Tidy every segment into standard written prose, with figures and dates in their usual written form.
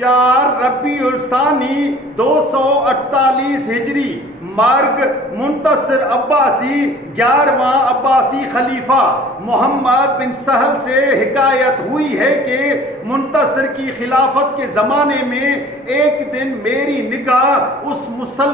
4 ربیع الثانی 248 ہجری، مرگ منتصر عباسی 11واں عباسی خلیفہ۔ محمد بن سہل سے حکایت ہوئی ہے کہ منتصر کی خلافت کے زمانے میں ایک دن میری نگاہ اس مصلی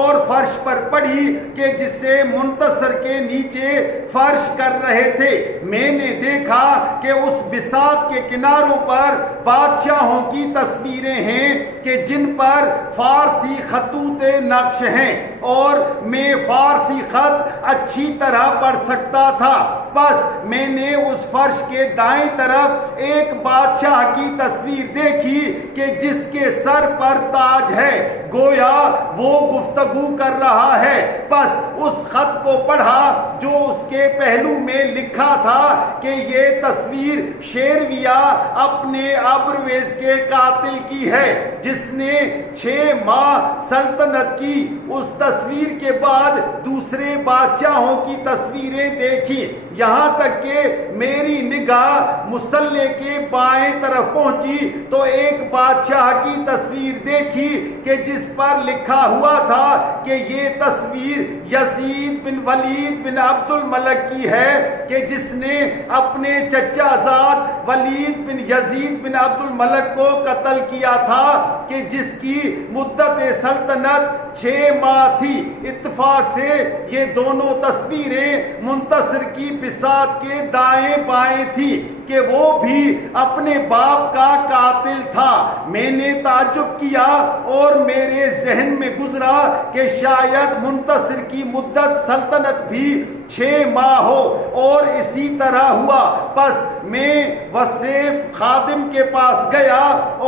اور فرش پر پڑی کہ جسے منتصر کے نیچے فرش کر رہے تھے۔ میں نے دیکھا کہ اس بساط کے کناروں پر بادشاہوں کی تصویریں ہیں کہ جن پر فارسی خطوط نقش ہیں اور میں فارسی خط اچھی طرح پڑھ سکتا تھا۔ بس میں نے اس فرش کے دائیں طرف ایک بادشاہ کی تصویر دیکھی کہ جس کے سر پر تاج ہے، گویا وہ گفتگو کر رہا ہے۔ بس اس خط کو پڑھا جو اس کے پہلو میں لکھا تھا کہ یہ تصویر شیرویہ اپنے ابرویز کے قاتل کی ہے جس نے 6 ماہ سلطنت کی۔ اس تصویر کے بعد دوسرے بادشاہوں کی تصویریں دیکھی، یہاں تک کہ میری نگاہ مصلی کے بائیں طرف پہنچی تو ایک بادشاہ کی تصویر دیکھی کہ جس پر لکھا ہوا تھا کہ یہ تصویر یزید بن ولید بن عبد الملک کی ہے کہ جس نے اپنے چچا زاد ولید بن یزید بن عبد الملک کو قتل کیا تھا کہ جس کی مدت سلطنت 6 ماہ تھی۔ اتفاق سے یہ دونوں تصویریں منتصر کی بساط کے دائیں بائیں تھی کہ وہ بھی اپنے باپ کا قاتل تھا۔ میں نے تعجب کیا اور میرے ذہن میں گزرا کہ شاید منتصر کی مدت سلطنت بھی 6 ماہ ہو، اور اسی طرح ہوا۔ پس میں وصیف خادم کے پاس گیا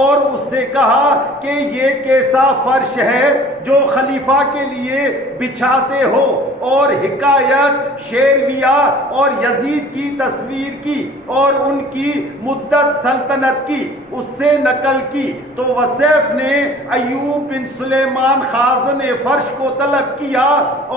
اور اس سے کہا کہ یہ کیسا فرش ہے جو خلیفہ کے لیے بچھاتے ہو، اور حکایت شیرویہ اور یزید کی تصویر کی اور ان کی مدت سلطنت کی اس سے نقل کی۔ تو وصیف نے ایوب بن سلیمان خازن فرش کو طلب کیا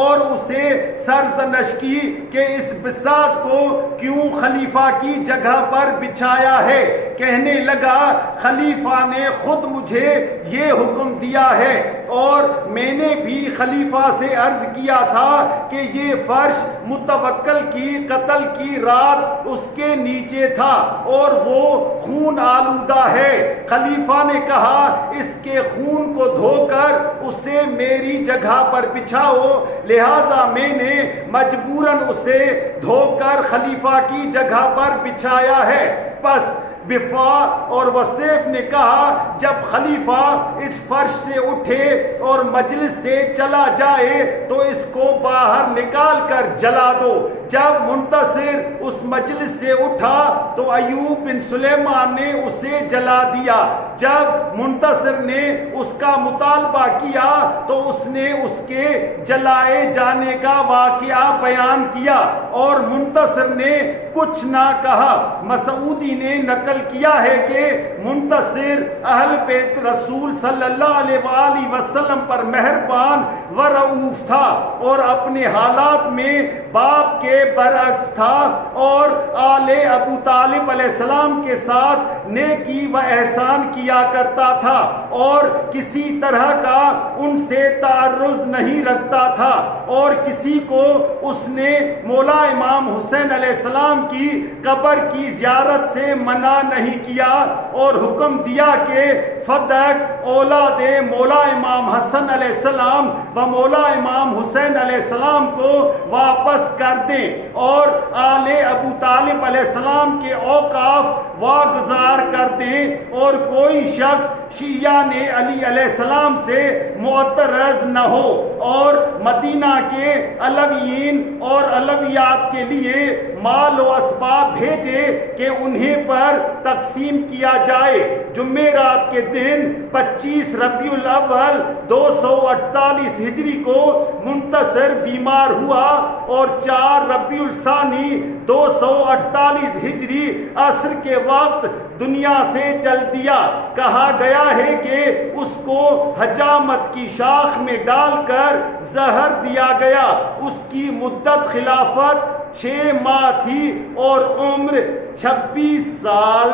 اور اسے سرزنش کی کہ اس بساط کو کیوں خلیفہ کی جگہ پر بچھایا ہے۔ کہنے لگا، خلیفہ نے خود مجھے یہ حکم دیا ہے، اور میں نے بھی خلیفہ سے عرض کیا تھا کہ یہ فرش متوکل کی قتل کی رات اس کے نیچے تھا اور وہ خون آلودہ ہے۔ خلیفہ نے کہا، اس کے خون کو دھو کر اسے میری جگہ پر بچھاؤ۔ لہٰذا میں نے مجبوراً اسے دھو کر خلیفہ کی جگہ پر بچھایا ہے۔ بس بفا اور وصیف نے کہا، جب خلیفہ اس فرش سے اٹھے اور مجلس سے چلا جائے تو اس کو باہر نکال کر جلا دو۔ جب منتصر اس مجلس سے اٹھا تو ایوب بن سلیمان نے اسے جلا دیا۔ جب منتصر نے اس کا مطالبہ کیا تو اس نے اس کے جلائے جانے کا واقعہ بیان کیا اور منتصر نے کچھ نہ کہا۔ مسعودی نے نقل کیا ہے کہ منتصر اہل بیت رسول صلی اللہ علیہ وآلہ وسلم پر مہربان و رؤوف تھا اور اپنے حالات میں باپ کے برعکس تھا، اور آل ابو طالب علیہ السلام کے ساتھ نیکی و احسان کیا کرتا تھا اور کسی طرح کا ان سے تعرض نہیں رکھتا تھا، اور کسی کو اس نے مولا امام حسین علیہ السلام کی قبر کی زیارت سے منع نہیں کیا، اور حکم دیا کہ فدق اولاد مولا امام حسن علیہ السلام و مولا امام حسین علیہ السلام کو واپس کر دیں اور آل ابو طالب علیہ السلام کے اوقاف واگزار کر دیں، اور کوئی شخص شیعہ نے علی علیہ السلام سے معترض نہ ہو، اور مدینہ کے علویین اور علویات کے لیے مال و اسباب بھیجے کہ انہیں پر تقسیم کیا جائے۔ جمعرات کے دن 25 ربیع الاول 248 ہجری کو منتصر بیمار ہوا، اور 4 ربیع الثانی 248 ہجری عصر کے وقت دنیا سے چل دیا۔ کہا گیا ہے کہ اس کو حجامت کی شاخ میں ڈال کر زہر دیا گیا۔ اس کی مدت خلافت 6 ماہ تھی اور عمر 26 سال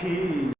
تھی۔